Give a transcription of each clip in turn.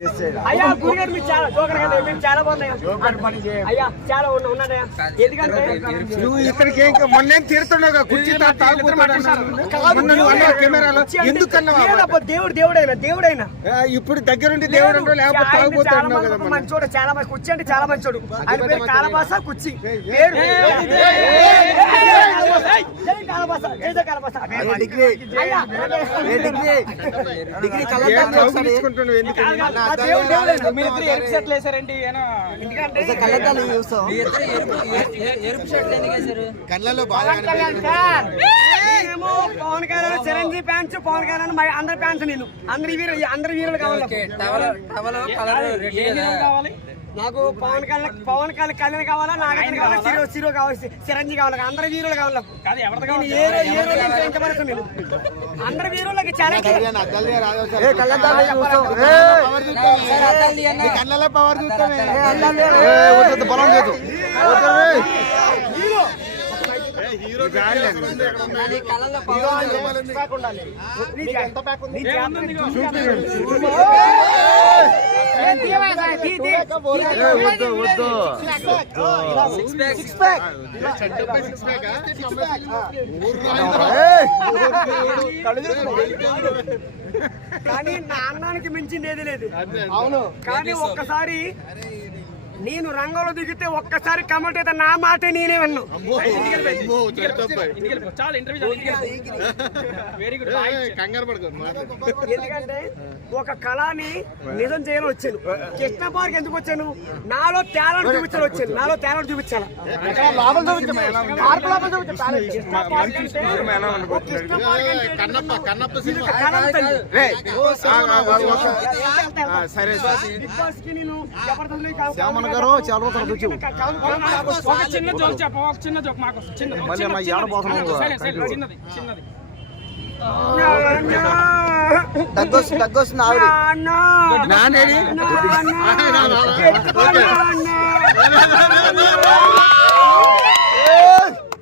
అయ్యా గురుగారు మీరు చాలా జోకర్ కదా, మీరు చాలా బాగున్నాయి అయ్యా, చాలా ఉన్నాయా. ఎందుకంటే నువ్వు ఇక్కడికి మొన్న తీరుతున్నావు కుర్చీ దేవుడైనా ఇప్పుడు దగ్గరుండి దేవుడు లేకపోతే తాగుపోతున్నావు కదా. మంచోడు, చాలా మంచి కుర్చీ అంటే చాలా మంచోడు. ఆయన పేరు కాలబాస కుర్చీ పేరు పవన్ కళ్యాణ్ చిరంజీవి ఫ్యాన్స్, పవన్ కళ్యాణ్ అందరి ఫ్యాన్స్. నేను అందరి వీరులు కావాలి. నాకు పవన్ కళ్యాణ్ కావాలా, నాగేంద్ర కావాలా, సిరో కావాలి, చిరంజీవి కావాలి. అందరి వీరులు కావాలి. అందరి వీరులకి చాలా పవర్ చూస్తామే. కానీ నా అన్నానికి మించింది ఏది లేదు. అవును, కానీ ఒక్కసారి నేను రంగంలో దిగితే ఒక్కసారి కమెంట్ అయితే నా మాట నేనే విన్ను. ఎందుకంటే ఒక కళని నిజం చేయాలని వచ్చాను. కృష్ణ పార్క్ ఎందుకు వచ్చాను? నాలో టాలెంట్ చూపించాలి వచ్చాను. నాలో టాలెంట్ చూపించాలి. చిన్న జోక్ చెప్ప, చిన్న జోక్ మాకు దగ్గొస్తుంది ఆవిడ.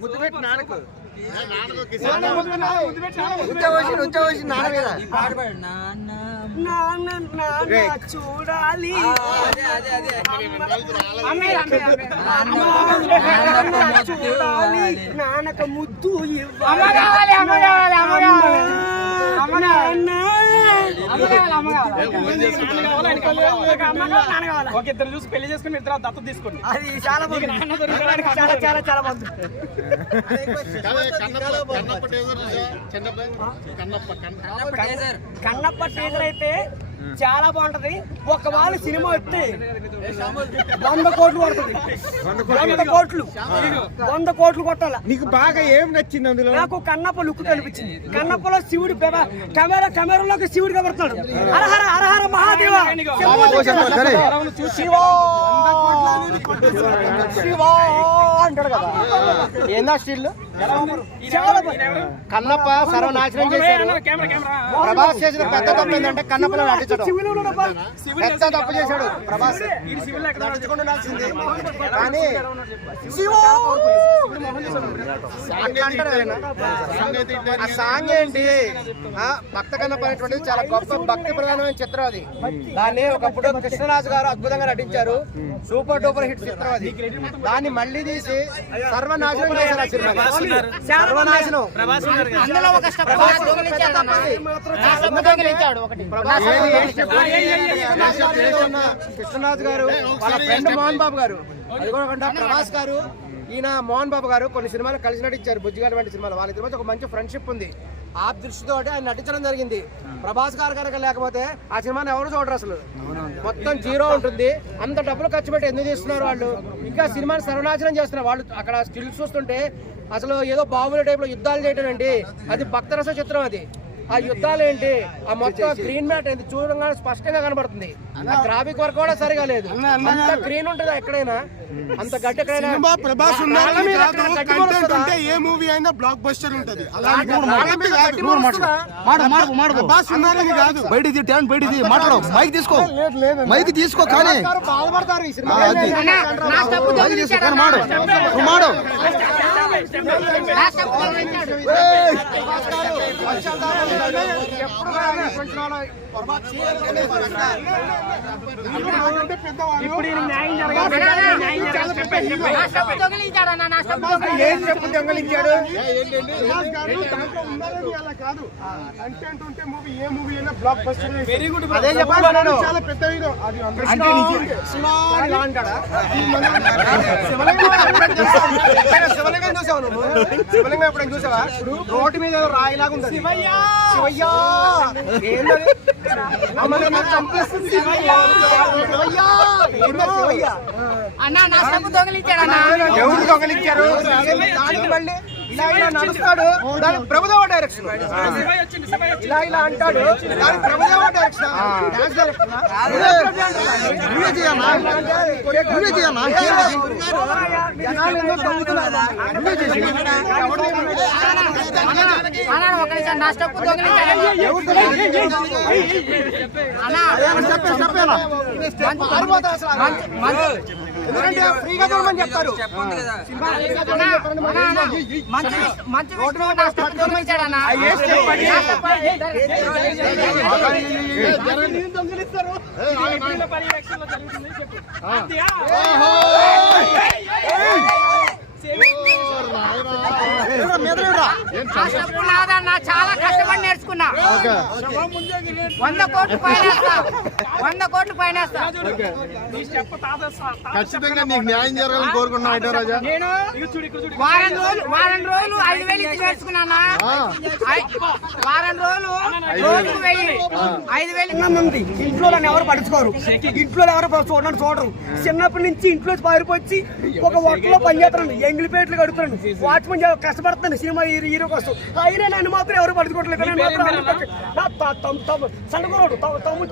ముద్దు పెట్టి నాన్నకు చూడాలి నాన్నకు ముద్దు ఇద్దరు చూసి పెళ్లి చేసుకుని ఇద్దరు దత్తత తీసుకోండి. అది చాలా చాలా చాలా చాలా బాగుంది. కన్నప్ప టీజర్ అయితే చాలా బాగుంటది. ఒక వాళ్ళు సినిమా వస్తే 100 కోట్లు పడుతుంది. 100 కోట్లు కొట్టాల. నీకు బాగా ఏం నచ్చింది అందులో? నాకు కన్నప్ప లుక్ కనిపించింది. కన్నప్పలో శివుడు కెమెరాలోకి శివుడు కనబడుతున్నాడు. హరహర హరహర మహాదేవ శివ అంటాడు కదా. ఏందా స్టిల్ కన్నప్ప సర్వనాశనం చేశాడు. ప్రభాస్ చేసిన పెద్ద తప్పు ఏంటంటే కన్నప్పలో నటించడం. పెద్ద తప్పు చేశాడు ప్రభాస్. నటించుకుండాల్సింది కానీ ఆ సాంగ్ ఏంటి? భక్త కన్నప్ప అనేటువంటిది చాలా గొప్ప భక్తి ప్రధానమైన చిత్రం. అది దాన్ని ఒకప్పుడు కృష్ణరాజు గారు అద్భుతంగా నటించారు. సూపర్ డూపర్ హిట్ చిత్రం అది. దాన్ని మళ్ళీ తీసి సర్వనాశనం చేశారు. ఆ సినిమా సర్వనాశనం. కృష్ణరాజు గారు వాళ్ళ ఫ్రెండ్ మోహన్ బాబు గారు, అది కూడా ప్రభాస్ గారు, ఈయన మోహన్ బాబు గారు కొన్ని సినిమాలు కలిసి నటించారు. బుజ్జిగారు వంటి సినిమాలు. వాళ్ళిద్దరి మధ్య ఒక మంచి ఫ్రెండ్షిప్ ఉంది. ఆ దృష్టితో ఆయన నటించడం జరిగింది. ప్రభాస్ గారు కనుక లేకపోతే ఆ సినిమాని ఎవరు చూడరు. అసలు మొత్తం జీరో ఉంటుంది. అంత డబ్బులు ఖర్చు పెట్టి ఎందుకు చేస్తున్నారు వాళ్ళు? ఇంకా సినిమాని సర్వనాశనం చేస్తున్నారు వాళ్ళు. అక్కడ స్టిల్స్ చూస్తుంటే అసలు ఏదో బాహుబలి టైప్ లో యుద్ధాలు చేయటం ఏంటి? అది భక్తరస చిత్రం. అది ఆ యుద్ధాలు ఏంటి? ఆ మొత్తం గ్రీన్ మ్యాట్ ఏంటి చూడంగానే స్పష్టంగా కనబడుతుంది. ఆ గ్రాఫిక్ వర్క్ కూడా సరిగా లేదు. అంత గ్రీన్ ఉంటుందా ఎక్కడైనా? అంత గడ్డ ఎక్కడైనా? ప్రభాస్ ఏ మూవీ అయినా బ్లాక్ బస్టర్ ఉంటది. మైక్ తీసుకో కానీ బాధపడతారు ఈ సినిమా. ఇప్పుడు ఈయనకి న్యాయం జరగాలి. న్యాయం జరగాలి. చెప్పండి. ఏం చెప్పు దొంగలించాడు? కాదు కంటెంట్ ఉంటే మూవీ ఏ మూవీ అయినా బ్లాక్ బస్టర్. Very good. అదే చెప్పాను. చాలా పెద్ద హీరో అది అంటాడా? శివలింగం చూసావు నువ్వు? శివలింగం ఎప్పుడైనా చూసావా? రోడ్డు మీద రాయిలాగా ఉంది. శివయ్య ఏంటది? చంపేస్తుంది. శివయ్య ఎవరు దొంగలించారు? మళ్ళీ ఇలా ఇలా నడుస్తాడు, దాని ప్రభుదేవ డైరెక్షన్. ఇలా ఇలా అంటాడు, దాని ప్రభుదేవ డైరెక్షన్. డాన్స్ డైరెక్షన్ జనాలు ఎందుకు తగ్గుతున్నారు? ఎందుకంటే ఫ్రీగా చూడమని చెప్తారు. మంచి దొంగలించాడన్నా. పర్యవేక్షణలో జరుగుతుంది. చెప్పు. చాలా కష్టపడి నేర్చుకున్నా. 100 కోట్లు పైన 100 కోట్లు పైన ఖచ్చితంగా నీకు న్యాయం జరగాలని కోరుకున్నావు అంటే రాజా. నేను వారం రోజులు 5,000 ఇచ్చి నేర్చుకున్నానా. వారం రోజులు రోజుకు 5,000 ఉంది. ఇంట్లో ఎవరు పడుచుకోరు, ఇంట్లో ఎవరు చూడరు. చిన్నప్పటి నుంచి ఇంట్లో పారిపోయి ఒక వర్క్లో పనిచేస్తాను, ఎంగిలిపేట్లు కడుతున్నాను, వాచ్మెన్ కష్టపడుతున్నాను సినిమా హీరో కోసం. అయినా నన్ను మాత్రం ఎవరు పడుచుకోవట్లేదు. సండుకోరాడు తమ్ముడు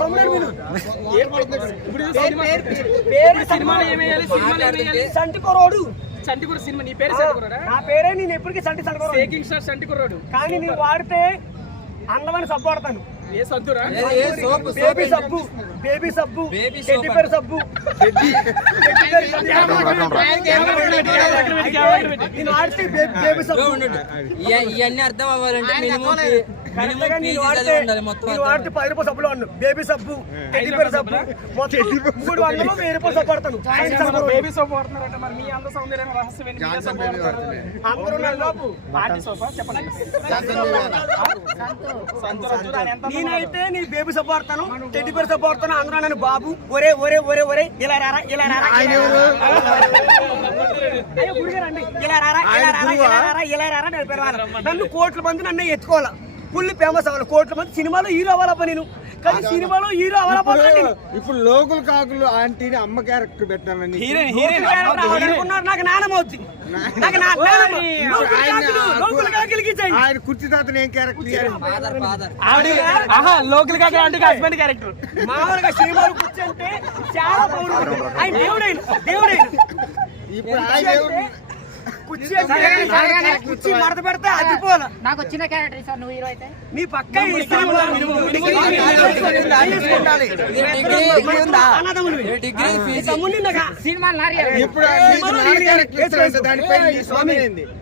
సంటికోరాడు. సంటికుడు సినిమా నీ పేరు సంటికురాడా? నా పేరే. నేను ఎప్పటికీ సంటికోరాడు. Taking star సంటికురాడు. కానీ నేను వాడితే అందమని సబ్బు వాడతాను. ఏ సద్దురా? బేబీ సబ్బు, టెడ్డీ బేర్ సబ్బు. నేను వాడితే బేబీ సబ్బు. ఇవన్నీ అర్థం అవ్వాలంటే నేను వాడితే 10 రూపాయలు సబ్బులో అన్ను. బేబీ సబ్బు, టెడ్డీ బేర్ సబ్బు, 300 1000 రూపాయలు సబ్బు వాడతాను. బేబీ సోప్ వాడుతున్నారంట. మరి మీ అంద సౌందర్యం రహస్యం ఏంటి? అందరూ నల్లోపు పార్టీ సోపా చెప్పండి. నేనైతే నీ బేబీ సబ్బు వాడతాను, టెడ్డీ బేర్ సబ్బు వాడతాను. అందరూ నన్ను బాబు ఒరే ఒరే ఒరే ఒరే ఇలా రారా ఇలా రారా అయ్యో గుడిగారండి ఇలా రారా ఇలా రారా ఇలా రారా ఇలా రారా నడిపారు. నన్ను కోట్ల మంది నన్ను ఎత్తుకోవాలా, ఫుల్ ఫేమస్ అవ్వాలి. కోట్ల మంది సినిమాలో హీరో అవ్వాలప్ప నేను. కానీ సినిమాలో హీరో అవ్వాలపోతాను. ఇప్పుడు లోకల్ కాకులు ఆంటీని అమ్మ క్యారెక్టర్ పెట్టాలని అనుకున్నారు. నాకు నానమ్మ అవుతుంది. ఆయన కుర్చీ తాతని ఏం క్యారెక్టర్ లోకల్ గా హస్బెండ్ క్యారెక్టర్. మామూలుగా సినిమాలు కుర్చీ అంటే చాలా పౌరుడు. ఆయన దేవుడైన ఇప్పుడు ఆయన కుర్చీ మడత పెడితే అది పోలా. నాకు వచ్చిన క్యారెక్టర్ సార్. నువ్వు హీరో అయితే నీ పక్క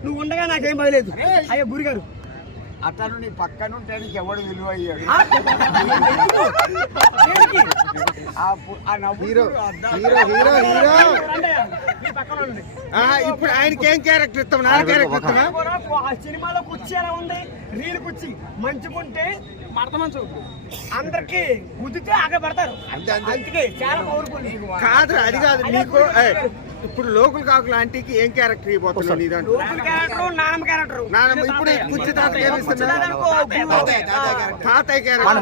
నువ్వు ఉండగా నాకేం భయలేదు. అయ్యా గురిగారు అతను నీ పక్కన ఉంటే ఎవడు విలువ అయ్యాడు. ఇప్పుడు ఆయనకి ఏం క్యారెక్టర్ ఇస్తాం? నా క్యారెక్టర్ ఇస్తామా? సినిమాలో కుర్చీ ఎలా ఉంది? రీల్ కుర్చీ మంచుకుంటే మడతమంచు అందరికి గుద్దితే ఆగ పడతారు. అందుకే చాలా పవర్ఫుల్. కాదు అది కాదు నీకు. ఇప్పుడు లోకల్ కాకులు ఆంటీకి ఏం క్యారెక్టర్ ఇవ్వబోతున్నావు? నీ దాంట్లో లోకల్ క్యారెక్టర్, నానమ్మ క్యారెక్టర్. నానమ్మ ఇప్పుడు కుర్చీ తాతకి ఏమి ఇస్తున్నా? తాతయ్య క్యారెక్టర్.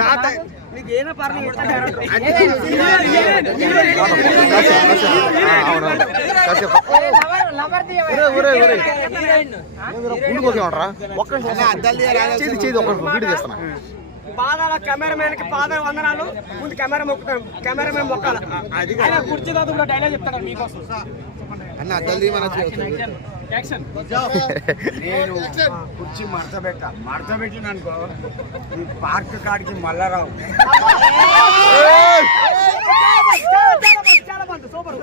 తాతయ్య నీకు ఏదో పర్లేదు. పాదాల కెమెరామెన్ కి పాద వందనాలు. ముందు కెమెరా మొక్కుతాను, కెమెరామెన్ మొక్కాల. ఆయన కుర్చీ తాత కూడా డైలాగ్ చెప్తాను మీకోసం. అన్న అద్దల్ది మన యాక్షన్. నేను కుర్చీ మడత పెట్టిననుకో ఈ పార్క్ కాడికి మళ్ళరావు. చాలా బాగుంది, సూపర్.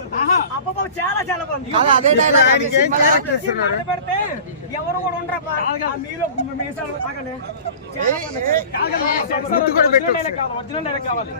అబ్బబ్బా, చాలా చాలా బాగుంది. కాదు, అదే డైలాగ్ ఆయనకి ఏం క్యారెక్టర్ ఇస్తున్నారు? మాట పెడితే ఎవరు కూడా ఉండరబ్బా. ఆ మీలో మీసాలు ఆగండి. చాలా బాగుంది. ముద్దు కూడా పెట్టు ఒరిజినల్ డైరెక్ట్ కావాలి